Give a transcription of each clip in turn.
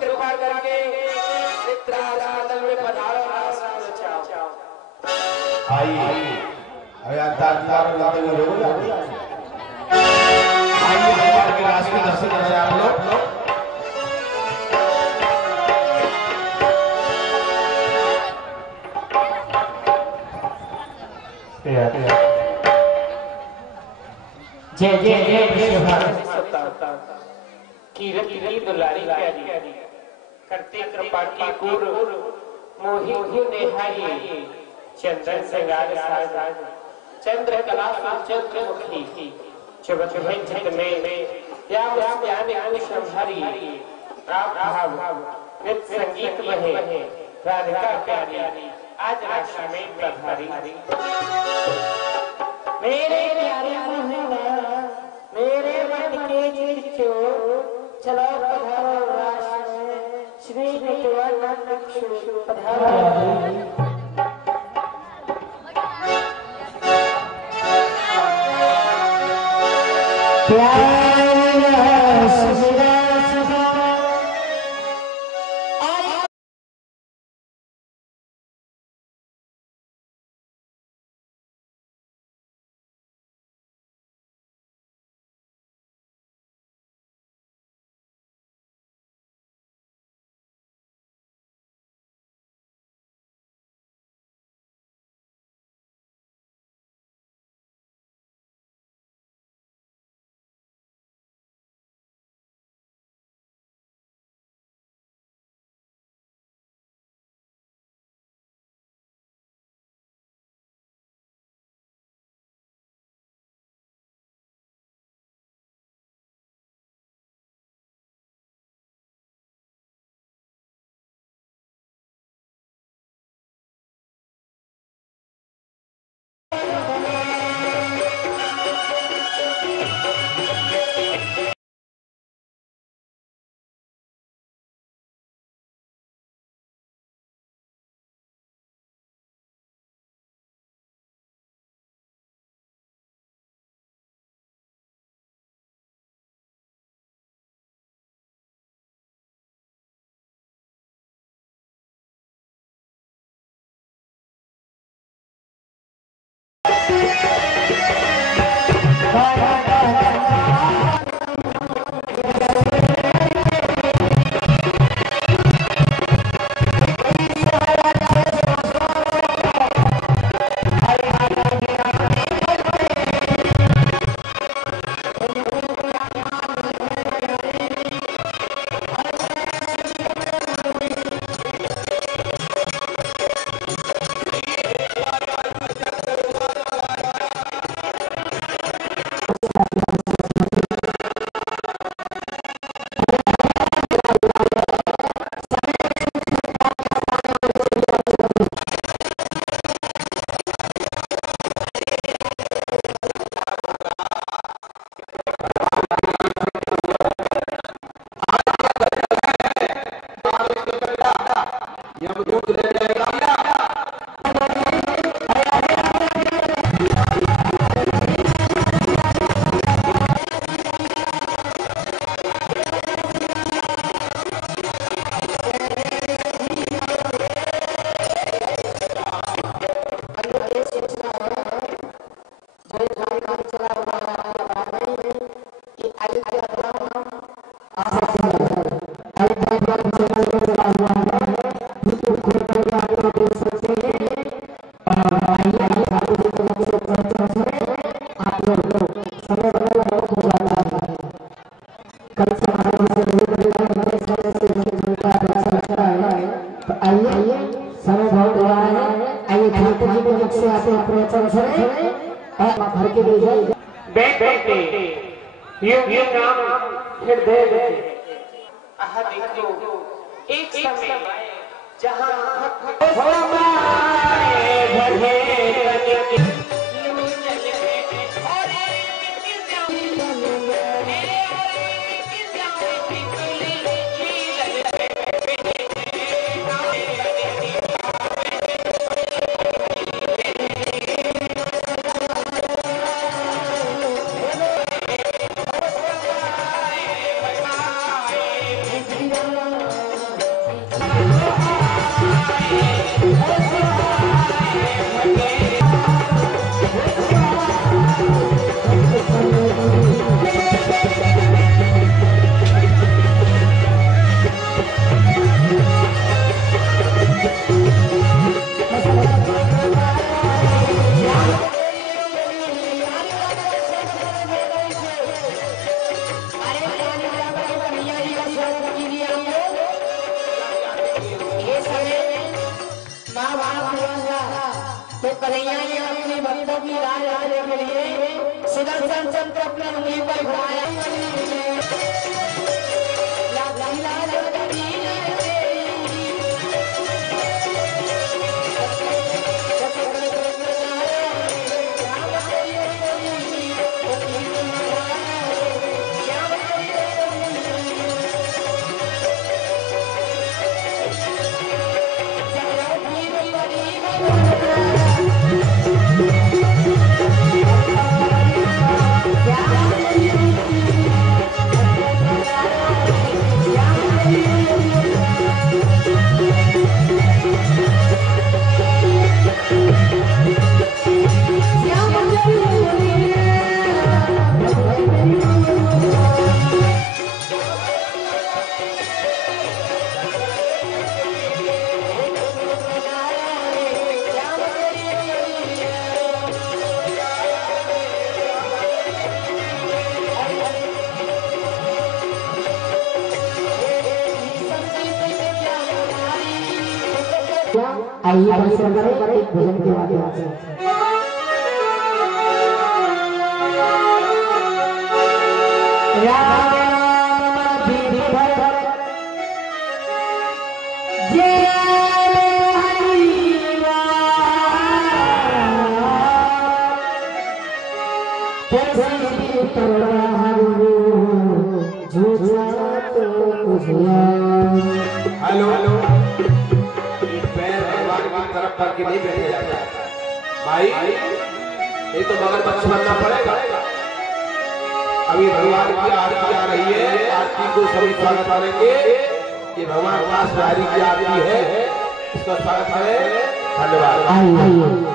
कृपा करके मित्राराधन में पधारो आसन बचाओ। आइए अरे अंतार लगते हुए लोग आइए भगवान के रास के दर्शन करें आप लोग। जय जय जय कीरत की दुलारी प्यारी करते कृपा की गुर मोहि नेहाई चंदन श्रृंगार साज चंद्र कला चंद्र मुखी चबत है चित में या ज्ञान संहारी आप भाव नित संगीत बहे राधिका प्यारी आज राशि में पधारी। मेरे प्यारे मोहना मेरे मन के चिरचो चलो पधारो रास में श्री नित्यानंद पधारो। ये समय माँ बाप तो कन्हैया ने अपने भक्तों की राह लाने के लिए सुदर्शन चक्र अपनी उंगली पर घुमाया। आइए दर्शन करें एक भजन के माध्यम से। हेलो तरफ करके नहीं बैठे जाता भाई, ये तो मगरमच्छ बनना पड़ेगा। अभी भगवान की आरती आ रही है, आरती को सभी स्वागत करेंगे। ये भगवान दास बिहारी की आरती है, इसका स्वागत करें। धन्यवाद।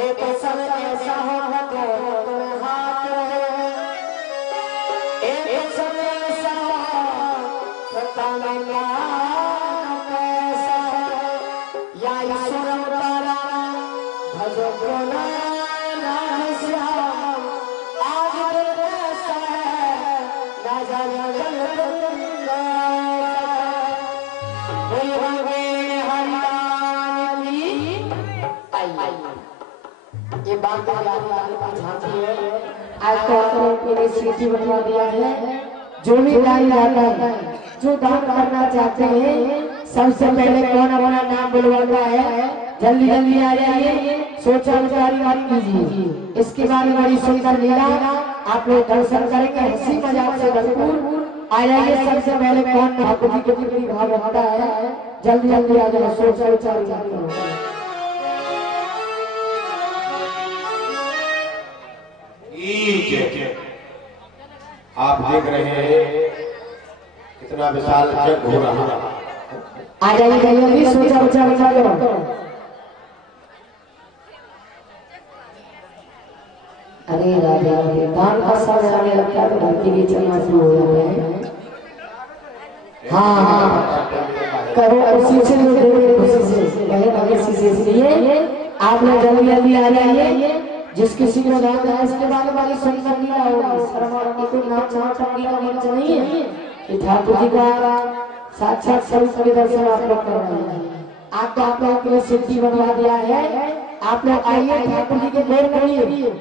एक समय ऐसा होगा तो तुम्हें हाथ रहे, एक समय ऐसा पता नहीं कैसा या ईश्वर तारा भजो बोला राम श्याम आज दिल कैसा ना जाने ये बात झांकी है। आज तो आपने सिटी बनवा दिया है। जो भी दान जाता है, जो दान करना चाहते हैं, सबसे पहले कौन अपना नाम बुलवाता है, जल्दी जल्दी आ जाइए, सोचा विचार मत कीजिए। इसके बाद बड़ी सुंदर लीला आप लोग दर्शन करेंगे, हंसी मजाक से भरपूर। आ जाइए, सबसे पहले कौन ठाकुर जी के प्रति भाव रखता है, जल्दी जल्दी आ जाए, सोचा विचार आप देख रहे हैं कितना विशाल जग हो रहा है। आ जाइए जल्दी, सोचा विचार करो। अरे राजा दान का समय आने लगता है तो धरती की चलना शुरू हो जाते हैं। हाँ हाँ करो, उसी से इसलिए आप लोग जल्दी जल्दी आ जाइए। जिस किसी को दान है इसके बारे वाली सुंदर लीला होगी। शर्मा को नाम संगी का मंच नहीं है कि ठाकुर जी का साक्षात स्वरूप के दर्शन आप लोग कर रहे हैं। आप लोगों के लिए सिद्धि बनवा दिया है। आप लोग आइए, ठाकुर जी के देर करिए।